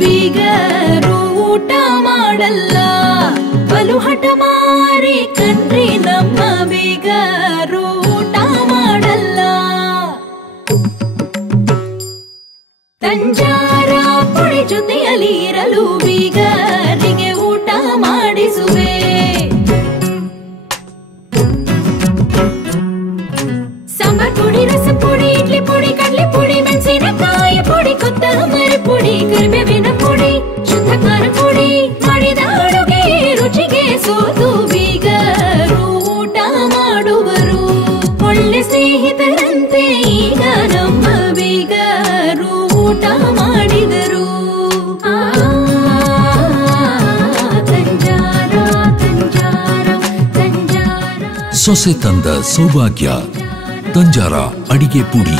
ಬೀಗರು ಊಟ ಮಾಡಲ್ಲ, ಬಲು ಹಠ ಮಾರಿ ಕಣ್ರಿ ನಮ್ಮ ಬೀಗರು ಊಟ ಮಾಡಲ್ಲ. ತಂಜಾರ ಪುಡಿ ಜೊತೆಯಲ್ಲಿ ಇರಲು ಬೀಗರಿಗೆ ಊಟ ಮಾಡಿಸುವೆ. ಸಾಂಬಾರ್ ಪುಡಿ, ರಸ ಪುಡಿ, ಇಡ್ಲಿ ಪುಡಿ, ಕಡ್ಲೆ ಪುಡಿ, ಮೆಣಸಿನಕಾಯಿ ಪುಡಿ, ಕೊತ್ತಂಬರಿ ಪುಡಿ, ಕರಿಬೇವಿನ ಪುಡಿ, ಶುದ್ಧ ಖಾರ ಪುಡಿ, ಮಾಡಿದ ಅಡುಗೆ ರುಚಿಗೆ ಸೋತು ಬೀಗರು ಊಟ ಮಾಡುವರು. ಒಳ್ಳೆ ಸ್ನೇಹಿತರಂತೆ ಈಗ ನಮ್ಮ ಬೀಗರು ಊಟ ಮಾಡಿದರು. ತಂಜಾರ ತಂಜಾರ ತಂಜಾರ. ಸೊಸೆ ತಂದ ಸೌಭಾಗ್ಯ ತಂಜಾರ ಅಡಿಗೆ ಪುಡಿ.